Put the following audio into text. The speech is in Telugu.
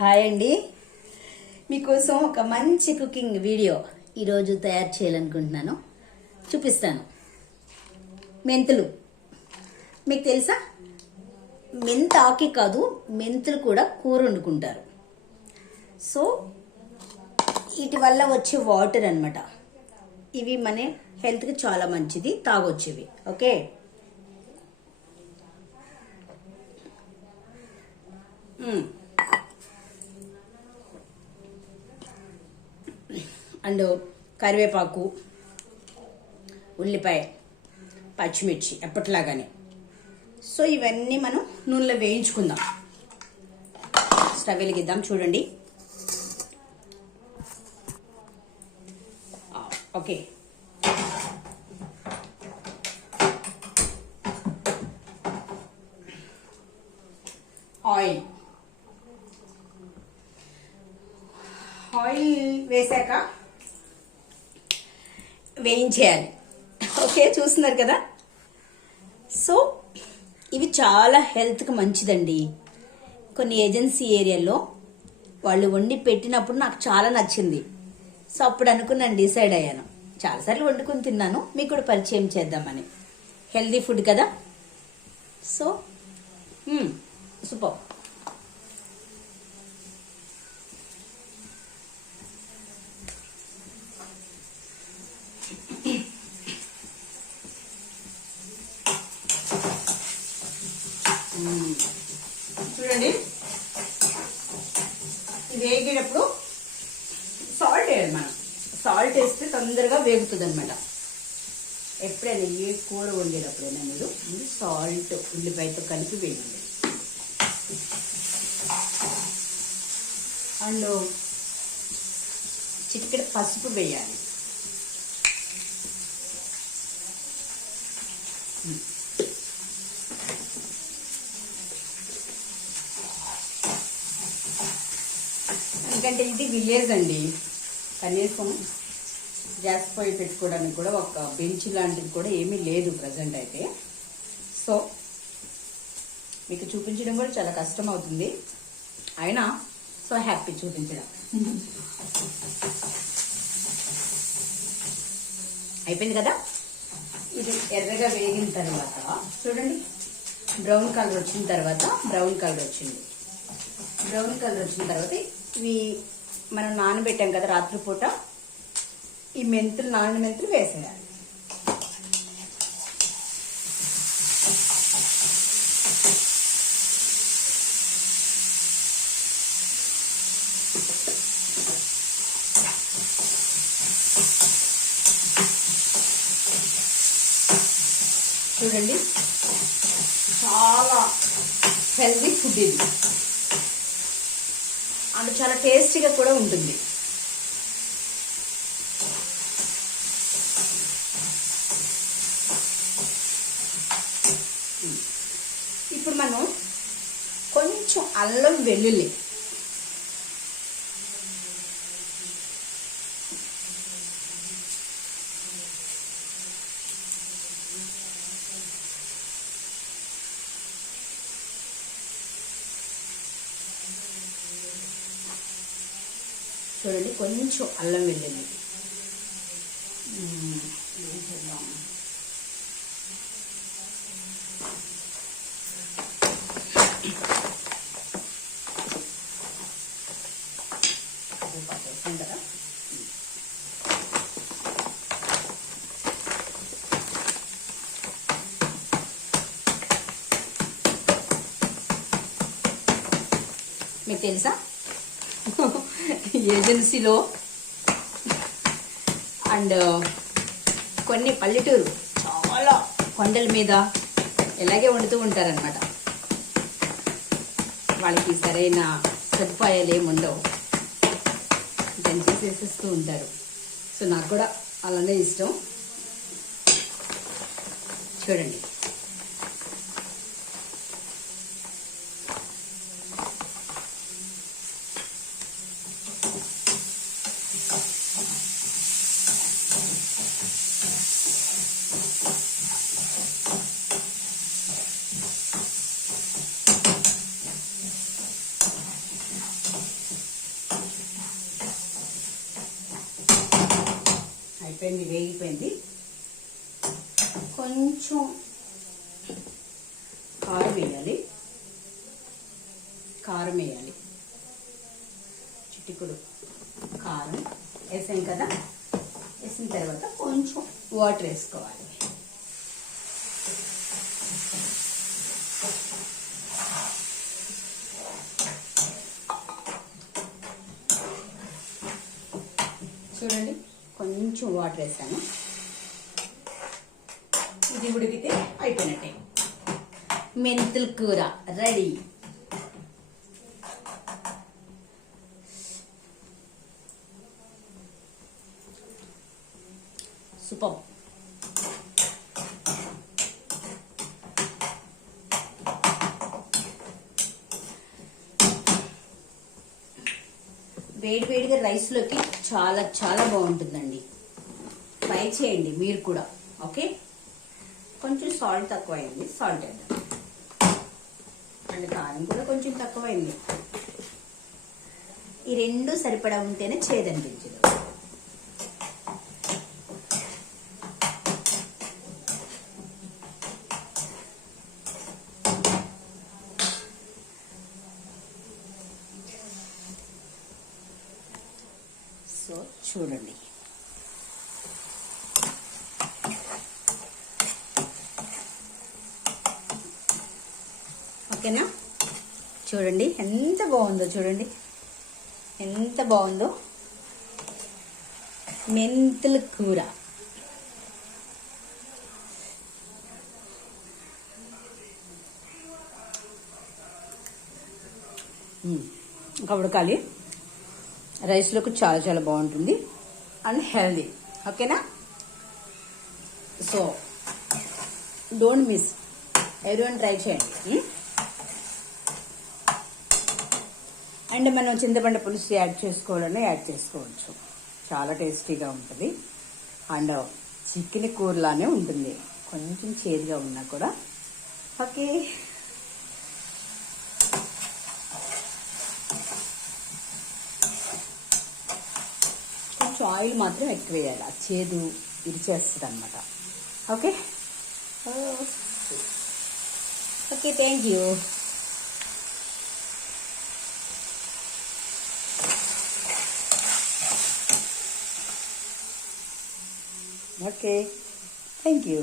హాయ్ అండి. మీకోసం ఒక మంచి కుకింగ్ వీడియో ఈరోజు తయారు చేయాలనుకుంటున్నాను. చూపిస్తాను. మెంతులు మీకు తెలుసా? మెంతాకి కాదు, మెంతులు కూడా కూర వండుకుంటారు. సో వీటి వల్ల వచ్చే వాటర్ అన్నమాట. ఇవి మన హెల్త్కి చాలా మంచిది, తాగొచ్చేవి. ఓకే, అండ్ కరివేపాకు, ఉల్లిపాయ, పచ్చిమిర్చి ఎప్పటిలాగానే. సో ఇవన్నీ మనం నూనెలో వేయించుకుందాం. స్టవ్ వెలిగిద్దాం. చూడండి. ఓకే, ఆయిల్ వేసాక వేయించేయాలి. ఓకే, చూస్తున్నారు కదా. సో ఇవి చాలా హెల్త్కి మంచిదండి. కొన్ని ఏజెన్సీ ఏరియాలో వాళ్ళు వండి పెట్టినప్పుడు నాకు చాలా నచ్చింది. సో అప్పుడు అనుకున్నాను, డిసైడ్ అయ్యాను. చాలాసార్లు వండుకొని తిన్నాను, మీకు కూడా పరిచయం చేద్దామని. హెల్దీ ఫుడ్ కదా. So super. చూడండి, ఇది వేగేటప్పుడు సాల్ట్ వేయాలి. మనం సాల్ట్ వేస్తే తొందరగా వేగుతుంది అనమాట. ఎప్పుడైనా ఏ కూర వండేటప్పుడైనా మీరు సాల్ట్ ఉల్లిపాయతో కలిపి వేయండి. అండ్ చిటికెడ పసుపు వేయాలి. ఎందుకంటే ఇది విలేజ్ అండి. కనీసం గ్యాస్ పొయ్యి పెట్టుకోవడానికి కూడా ఒక బెంచ్ లాంటిది కూడా ఏమీ లేదు ప్రజెంట్ అయితే. సో మీకు చూపించడం కూడా చాలా కష్టం అవుతుంది. అయినా సో హ్యాపీ చూపించడం. అయిపోయింది కదా. ఇది ఎర్రగా వేగిన తర్వాత చూడండి, బ్రౌన్ కలర్ వచ్చిన తర్వాత, బ్రౌన్ కలర్ వచ్చిన తర్వాత ఇవి మనం నానబెట్టాం కదా రాత్రిపూట, ఈ మెంతులు, నానిన మెంతులు వేసేయాలి. చూడండి, చాలా హెల్దీ ఫుడ్ ఇది. అది చాలా టేస్టీగా కూడా ఉంటుంది. ఇప్పుడు మనం కొంచెం అల్లం వెల్లుల్లి, చూడండి, కొంచెం అల్లం వెల్లుల్లి కదా. మీకు తెలుసా, ఏజెన్సీలో అండ్ కొన్ని పల్లెటూరు చాలా కొండల మీద ఇలాగే వండుతూ ఉంటారనమాట. వాళ్ళకి సరైన సదుపాయాలు ఏముండవు, దాన్ని చేసేస్తూ ఉంటారు. సో నాకు కూడా అలానే ఇష్టం. చూడండి, అయిపోయింది, వేగిపోయింది. కొంచెం కారం వేయాలి, చిటికుడు కారం వేసాం కదా. వేసిన తర్వాత కొంచెం వాటర్ వేసుకోవాలి. చూడండి, కొంచెం వాటర్ వేసాను. ఇది ఉడికితే అయిపోయినట్టే. మెంతుల కూర రెడీ. సూపర్. వేడివేడిగా రైస్లోకి చాలా చాలా బాగుంటుందండి. ట్రై చేయండి మీరు కూడా. ఓకే, కొంచెం సాల్ట్ తక్కువైంది, సాల్ట్ వేద్దాం. అండ్ కారం కూడా కొంచెం తక్కువైంది. ఈ రెండు సరిపడా ఉంటేనే చేదనిపించదు. సో చూడండి, ఓకేనా? చూడండి ఎంత బాగుందో, చూడండి ఎంత బాగుందో మెంతుల కూర. ఇంకా ఉడకాలి. రైస్లోకి చాలా చాలా బాగుంటుంది అండ్ హెల్దీ. ఓకేనా? So don't miss, everyone try చేయండి. అండ్ మనం చింతపండు పులుసు యాడ్ చేసుకోవాలన్నా యాడ్ చేసుకోవచ్చు. చాలా టేస్టీగా ఉంటుంది అండ్ చికెన్ కూరలానే ఉంటుంది, కొంచెం చేదుగా ఉన్నా కూడా. ఓకే, కొంచెం ఆయిల్ మాత్రం ఎక్కువ వేయాలి, ఆ చేదు ఇరిచేస్తుంది అనమాట. Okay okay, thank you. Okay, thank you.